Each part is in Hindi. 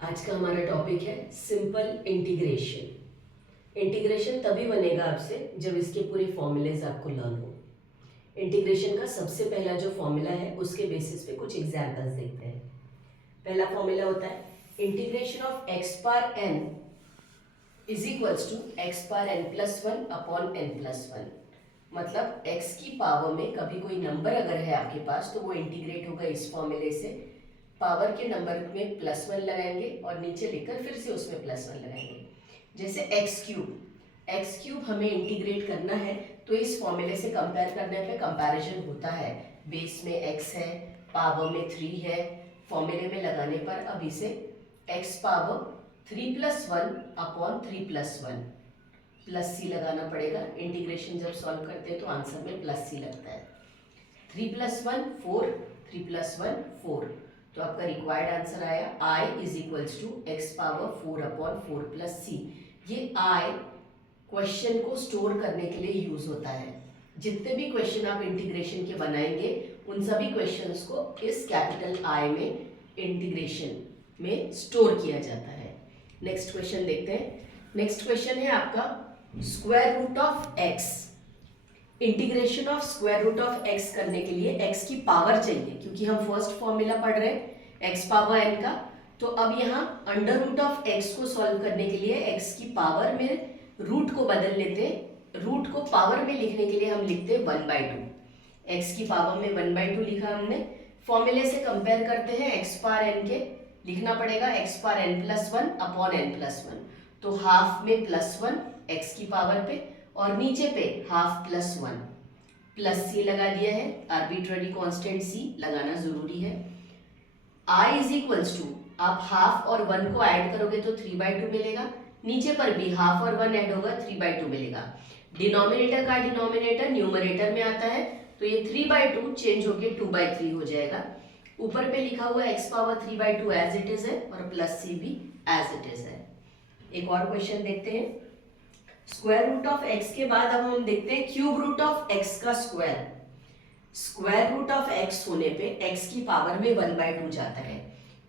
आज का हमारा टॉपिक है सिंपल इंटीग्रेशन। इंटीग्रेशन तभी बनेगा आपसे जब इसके पूरे फॉर्मूलेज आपको लर्न हो। इंटीग्रेशन का सबसे पहला जो फॉर्मूला है उसके बेसिस पे कुछ एग्जांपल्स देखते हैं। पहला फॉर्मूला होता है integration of X power N is equals to x power N plus one upon N plus one. मतलब x की पावर में कभी कोई नंबर अगर है आपके पास तो वो इंटीग्रेट होगा इस फॉर्मूले से। पावर के नंबर में प्लस वन लगाएंगे और नीचे लिखकर फिर से उसमें प्लस वन लगाएंगे। जैसे एक्स क्यूब हमें इंटीग्रेट करना है तो इस फॉर्मूले से कंपेयर करने पे कंपैरिजन होता है। बेस में x है, पावर में 3 है, फॉर्मूले में लगाने पर अब इसे x power 3 plus one upon 3 plus one plus C लगाना पड़ेगा। इंटीग्रेशन जब सॉल्व करते हैं तो आंसर में प्लस सी लगता है। 3 प्लस वन 4, 3 प्लस वन 4, तो आपका रिक्वायर्ड आंसर आया i is equals to x power 4 upon 4 plus C. ये i क्वेश्चन को स्टोर करने के लिए यूज होता है। जितने भी क्वेश्चन आप इंटीग्रेशन के बनाएंगे उन सभी क्वेश्चंस को इस कैपिटल I में इंटीग्रेशन में स्टोर किया जाता है। नेक्स्ट क्वेश्चन देखते हैं। नेक्स्ट क्वेश्चन है आपका square root of X. Integration of square root of X करने के लिए एक्स की पावर चाहिए, क्योंकि हम फर्स्ट फॉर्मूला पढ़ रहे हैं एक्स पावर एन का। तो अब यहाँ अंडर रूट ऑफ एक्स को सॉल्व करने के लिए एक्स की पावर में रूट को बदल लेते हैं। रूट को पावर में लिखने के लिए हम लिखते हैं 1/2। एक्स की पावर में 1/2 लिखा हमने। फॉर्मूले से कंपेयर करते हैं एक्स पावर एन के, लिखना पड़ेगा X power N plus one upon N plus one. तो हाफ में प्लस वन एक्स की पावर पे और नीचे पे half plus one, plus C लगा दिया है। आर्बिट्ररी कांस्टेंट सी लगाना जरूरी है। i इज इक्वल्स टू, आप हाफ और वन को ऐड करोगे तो 3/2 मिलेगा। नीचे पर भी हाफ और वन ऐड होगा 3/2 मिलेगा। डिनोमिनेटर का डिनोमिनेटर न्यूमरेटर में आता है तो ये 3/2 चेंज होके 2/3 हो जाएगा। ऊपर पे लिखा हुआ X power 3/2 as it is है और प्लस सी भी एज इट इज है। एक और क्वेश्चन देखते हैं। स्क्वायर रूट ऑफ एक्स के बाद अब हम देखते हैं क्यूब रूट ऑफ एक्स का square. Square root of X होने पे एक्स की पावर में 1/2 जाता है।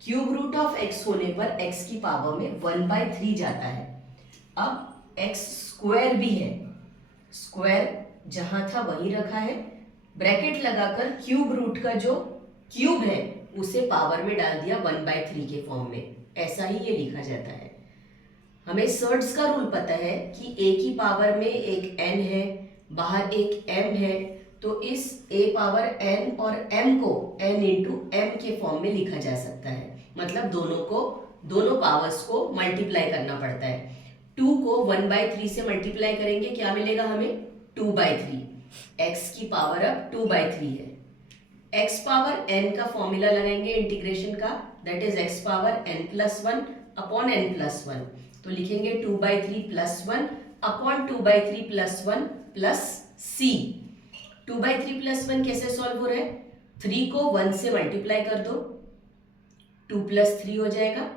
क्यूब रूट ऑफ एक्स होने पर एक्स की पावर में 1/3 जाता है। अब एक्स स्क्वायर भी है, स्क्वायर जहां था वहीं रखा है। ब्रैकेट लगाकर क्यूब रूट का जो क्यूब है उसे पावर में डाल दिया 1/3 के फॉर्म में। ऐसा ही ये लिखा जाता है। हमें सर्ड्स का रूल पता है कि a की पावर में एक n है, बाहर एक m है, तो इस a पावर n और m को n इंटू m के फॉर्म में लिखा जा सकता है। मतलब दोनों पावर्स को मल्टीप्लाई करना पड़ता है। 2 को 1/3 से मल्टीप्लाई करेंगे, क्या मिलेगा हमें 2/3। x की पावर अब 2/3 है। x पावर n का फॉर्मूला लगाएंगे इंटीग्रेशन का, that is x power n plus one upon n plus one. तो लिखेंगे 2/3 plus one upon 2/3 plus one plus C. 2/3 plus one कैसे सॉल्व हो रहा है? 3 को 1 से मल्टीप्लाई कर दो, 2 प्लस 3 हो जाएगा।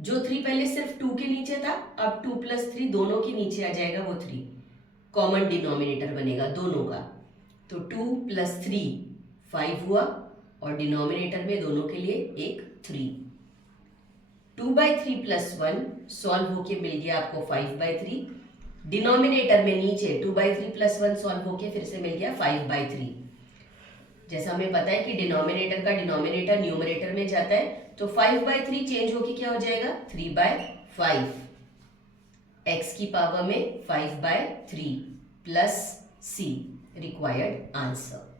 जो 3 पहले सिर्फ 2 के नीचे था, अब 2 प्लस 3 दोनों के नीचे आ जाएगा, वो 3 कॉमन डिनोमिनेटर बनेगा दोनों का। तो 2 प्लस 3 5 हुआ और डिनोमिनेटर में दोनों के लिए एक 3। 2/3 प्लस वन सॉल्व होके मिल गया आपको 5/3। डिनोमिनेटर में नीचे 2/3 प्लस वन सॉल्व होके फिर से मिल गया 5/3। जैसा हमें पता है कि डिनोमिनेटर का डिनोमिनेटर न्यूमरेटर में जाता है, तो 5/3 चेंज होके क्या हो जाएगा 3/5। x की पावर में 5/3 प्लस c, रिक्वायर्ड आंसर।